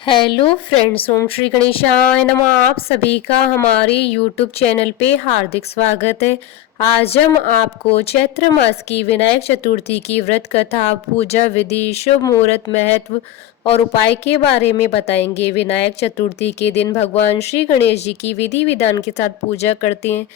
Hello friends, ओम श्री गणेशाय नमः। आप सभी का हमारे यूट्यूब चैनल पे हार्दिक स्वागत है। आज हम आपको चैत्र मास की विनायक चतुर्थी की व्रत कथा, पूजा विधि, शुभ मुहूर्त, महत्व और उपाय के बारे में बताएंगे। विनायक चतुर्थी के दिन भगवान श्री गणेश जी की विधि विधान के साथ पूजा करते हैं।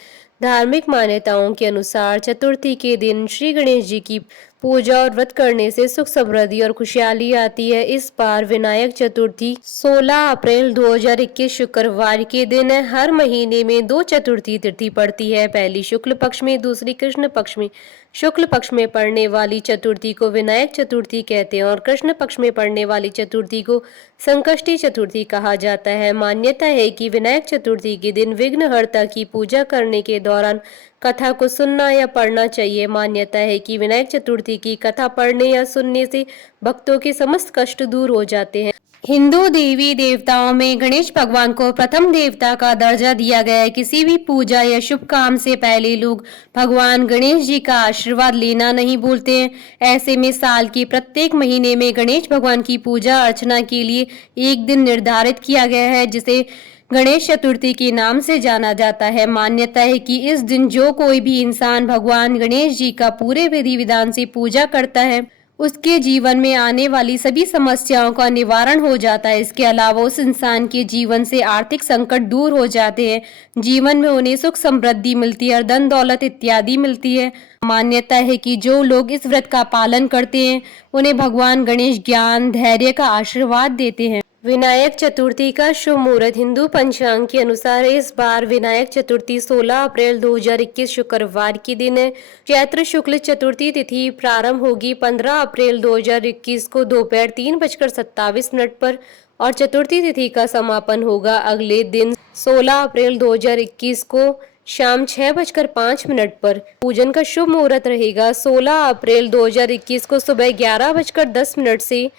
धार्मिक मान्यताओं के अनुसार चतुर्थी के दिन श्री गणेश जी की पूजा और व्रत करने से सुख समृद्धि और खुशहाली आती है। इस बार विनायक चतुर्थी 16 अप्रैल 2021 शुक्रवार के दिन है। हर महीने में दो चतुर्थी तिथि पड़ती है, पहली शुक्ल पक्ष में, दूसरी कृष्ण पक्ष में। शुक्ल पक्ष में पड़ने वाली चतुर्थी को विनायक चतुर्थी कहते हैं और कृष्ण पक्ष में पड़ने वाली चतुर्थी को संकष्टी चतुर्थी कहा जाता है। मान्यता है कि विनायक चतुर्थी के दिन विघ्नहर्ता की पूजा करने के दौरान कथा को सुनना या पढ़ना चाहिए। मान्यता है कि विनायक चतुर्थी की कथा पढ़ने या सुनने से भक्तों के समस्त कष्ट दूर हो जाते हैं। हिंदू देवी देवताओं में गणेश भगवान को प्रथम देवता का दर्जा दिया गया है। किसी भी पूजा या शुभ काम से पहले लोग भगवान गणेश जी का आशीर्वाद लेना नहीं भूलते हैं। ऐसे में साल के प्रत्येक महीने में गणेश भगवान की पूजा अर्चना के लिए एक दिन निर्धारित किया गया है, जिसे गणेश चतुर्थी के नाम से जाना जाता है। मान्यता है कि इस दिन जो कोई भी इंसान भगवान गणेश जी का पूरे विधि विधान से पूजा करता है, उसके जीवन में आने वाली सभी समस्याओं का निवारण हो जाता है। इसके अलावा उस इंसान के जीवन से आर्थिक संकट दूर हो जाते हैं, जीवन में उन्हें सुख समृद्धि मिलती है और धन दौलत इत्यादि मिलती है। मान्यता है कि जो लोग इस व्रत का पालन करते हैं, उन्हें भगवान गणेश ज्ञान धैर्य का आशीर्वाद देते हैं। विनायक चतुर्थी का शुभ मुहूर्त हिंदू पंचांग के अनुसार इस बार विनायक चतुर्थी 16 अप्रैल 2021 शुक्रवार के दिन है। चैत्र शुक्ल चतुर्थी तिथि प्रारंभ होगी 15 अप्रैल 2021 को दोपहर 3:27 पर और चतुर्थी तिथि का समापन होगा अगले दिन 16 अप्रैल 2021 को शाम 6:05 पर। पूजन का शुभ मुहूर्त रहेगा 16 अप्रैल 2021 को सुबह 11:10 से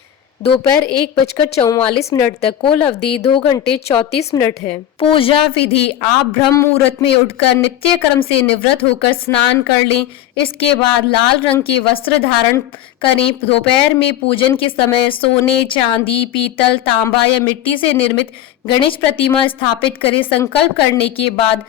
दोपहर 1:44 तक। कुल अवधि 2 घंटे 34 मिनट है। पूजा विधि: आप ब्रह्म मुहूर्त में उठकर नित्य कर्म से निवृत्त होकर स्नान कर लें। इसके बाद लाल रंग के वस्त्र धारण करें। दोपहर में पूजन के समय सोने, चांदी, पीतल, तांबा या मिट्टी से निर्मित गणेश प्रतिमा स्थापित करें। संकल्प करने के बाद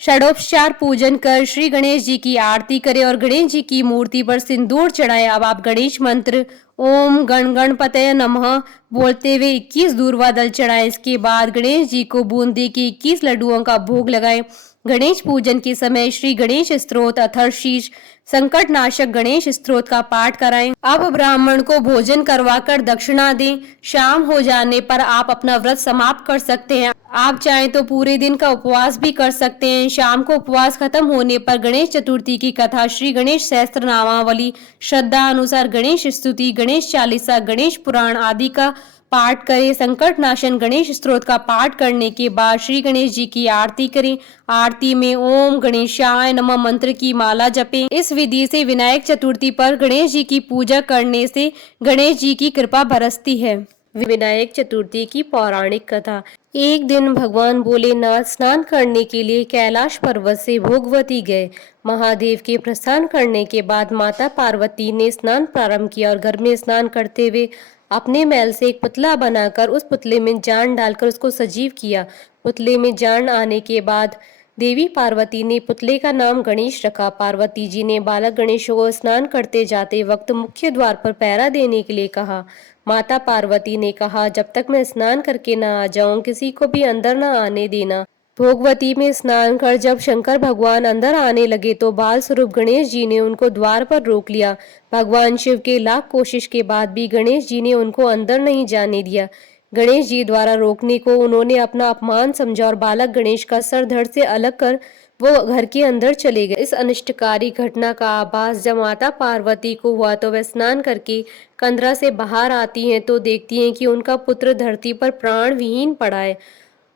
षडोपचार पूजन कर श्री गणेश जी की आरती करें और गणेश जी की मूर्ति पर सिंदूर चढ़ाएं। अब आप गणेश मंत्र ओम गण गणपतये नमः बोलते हुए 21 दूर्वा दल चढ़ाएं। इसके बाद गणेश जी को बूंदी के 21 लड्डुओं का भोग लगाएं। गणेश पूजन के समय श्री गणेश स्तोत्र अथर्वशीर्ष संकट नाशक गणेश स्तोत्र का पाठ कराएं। अब ब्राह्मण को भोजन करवाकर दक्षिणा दें। शाम हो जाने पर आप अपना व्रत समाप्त कर सकते हैं। आप चाहें तो पूरे दिन का उपवास भी कर सकते हैं। शाम को उपवास खत्म होने पर गणेश चतुर्थी की कथा, श्री गणेश सहस्त्र नामावली, श्रद्धा अनुसार गणेश स्तुति, गणेश चालीसा, गणेश पुराण आदि का पाठ करें। संकट नाशन गणेश स्तोत्र का पाठ करने के बाद श्री गणेश जी की आरती करें। आरती में ओम गणेशाय नमः मंत्र की माला जपें। इस विधि से विनायक चतुर्थी पर गणेश जी की पूजा करने से गणेश जी की कृपा बरसती है। विनायक चतुर्थी की पौराणिक कथा। एक दिन भगवान भोलेनाथ स्नान करने के लिए कैलाश पर्वत से भोगवती गए। महादेव के प्रस्थान करने के बाद माता पार्वती ने स्नान प्रारंभ किया और घर में स्नान करते हुए अपने मैल से एक पुतला बनाकर उस पुतले में जान डालकर उसको सजीव किया। पुतले में जान आने के बाद देवी पार्वती ने पुतले का नाम गणेश रखा। पार्वती जी ने बालक गणेश को स्नान करते जाते वक्त मुख्य द्वार पर पहरा देने के लिए कहा। माता पार्वती ने कहा, जब तक मैं स्नान करके न आ जाऊं किसी को भी अंदर न आने देना। भोगवती में स्नान कर जब शंकर भगवान अंदर आने लगे तो बाल स्वरूप गणेश जी ने उनको द्वार पर रोक लिया। भगवान शिव के लाख कोशिश के बाद भी गणेश जी ने उनको अंदर नहीं जाने दिया। गणेश जी द्वारा रोकने को उन्होंने अपना अपमान समझा और बालक गणेश का सर धड़ से अलग कर वो घर के अंदर चले गए। इस अनिष्टकारी घटना का आभास जब माता पार्वती को हुआ तो वह स्नान करके कंदरा से बाहर आती हैं तो देखती हैं कि उनका पुत्र धरती पर प्राण विहीन पड़ा है।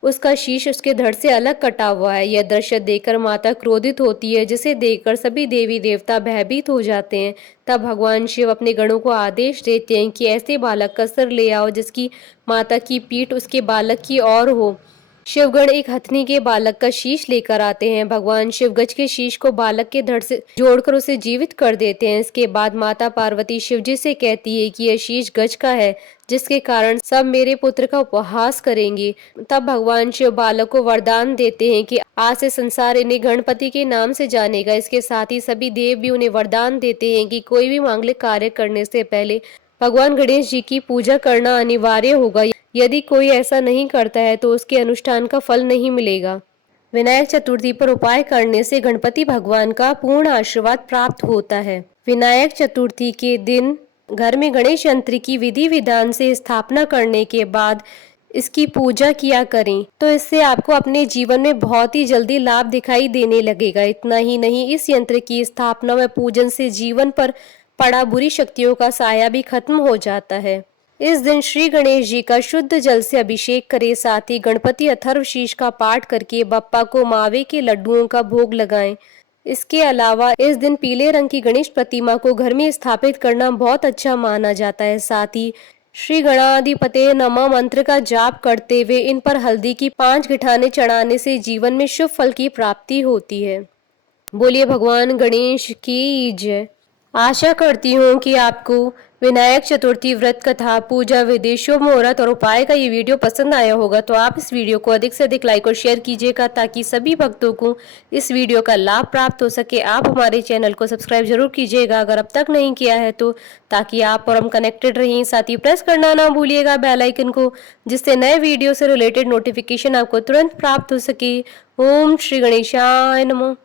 उसका शीश उसके धड़ से अलग कटा हुआ है। यह दृश्य देखकर माता क्रोधित होती है, जिसे देखकर सभी देवी देवता भयभीत हो जाते हैं। तब भगवान शिव अपने गणों को आदेश देते हैं कि ऐसे बालक का सिर ले आओ जिसकी माता की पीठ उसके बालक की ओर हो। शिवगण एक हथनी के बालक का शीश लेकर आते हैं। भगवान शिव गज के शीश को बालक के धड़ से जोड़कर उसे जीवित कर देते हैं। इसके बाद माता पार्वती शिव जी से कहती है कि यह शीश गज का है, जिसके कारण सब मेरे पुत्र का उपहास करेंगे। तब भगवान शिव बालक को वरदान देते हैं कि आज से संसार इन्हें गणपति के नाम से जानेगा। इसके साथ ही सभी देव भी उन्हें वरदान देते हैं कि कोई भी मांगलिक कार्य करने से पहले भगवान गणेश जी की पूजा करना अनिवार्य होगा। यदि कोई ऐसा नहीं करता है तो उसके अनुष्ठान का फल नहीं मिलेगा। विनायक चतुर्थी पर उपाय करने से गणपति भगवान का पूर्ण आशीर्वाद प्राप्त होता है। विनायक चतुर्थी के दिन घर में गणेश यंत्र की विधि विधान से स्थापना करने के बाद इसकी पूजा किया करें, तो इससे आपको अपने जीवन में बहुत ही जल्दी लाभ दिखाई देने लगेगा। इतना ही नहीं, इस यंत्र की स्थापना व पूजन से जीवन पर पड़ा बुरी शक्तियों का साया भी खत्म हो जाता है। इस दिन श्री गणेश जी का शुद्ध जल से अभिषेक करें, साथ ही गणपति अथर्वशीष का पाठ करके बप्पा को मावे के लड्डुओं का भोग लगाएं। इसके अलावा इस दिन पीले रंग की गणेश प्रतिमा को घर में स्थापित करना बहुत अच्छा माना जाता है। साथ ही श्री गणाधिपते नमः मंत्र का जाप करते हुए इन पर हल्दी की 5 गिठाने चढ़ाने से जीवन में शुभ फल की प्राप्ति होती है। बोलिए भगवान गणेश की जय। आशा करती हूँ कि आपको विनायक चतुर्थी व्रत कथा, पूजा विधि, शुभ मुहूर्त और उपाय का ये वीडियो पसंद आया होगा, तो आप इस वीडियो को अधिक से अधिक लाइक और शेयर कीजिएगा ताकि सभी भक्तों को इस वीडियो का लाभ प्राप्त हो सके। आप हमारे चैनल को सब्सक्राइब जरूर कीजिएगा अगर अब तक नहीं किया है तो, ताकि आप और हम कनेक्टेड रहें। साथ ही प्रेस करना ना भूलिएगा बेल आइकन को, जिससे नए वीडियो से रिलेटेड नोटिफिकेशन आपको तुरंत प्राप्त हो सके। ओम श्री गणेशाय नमः।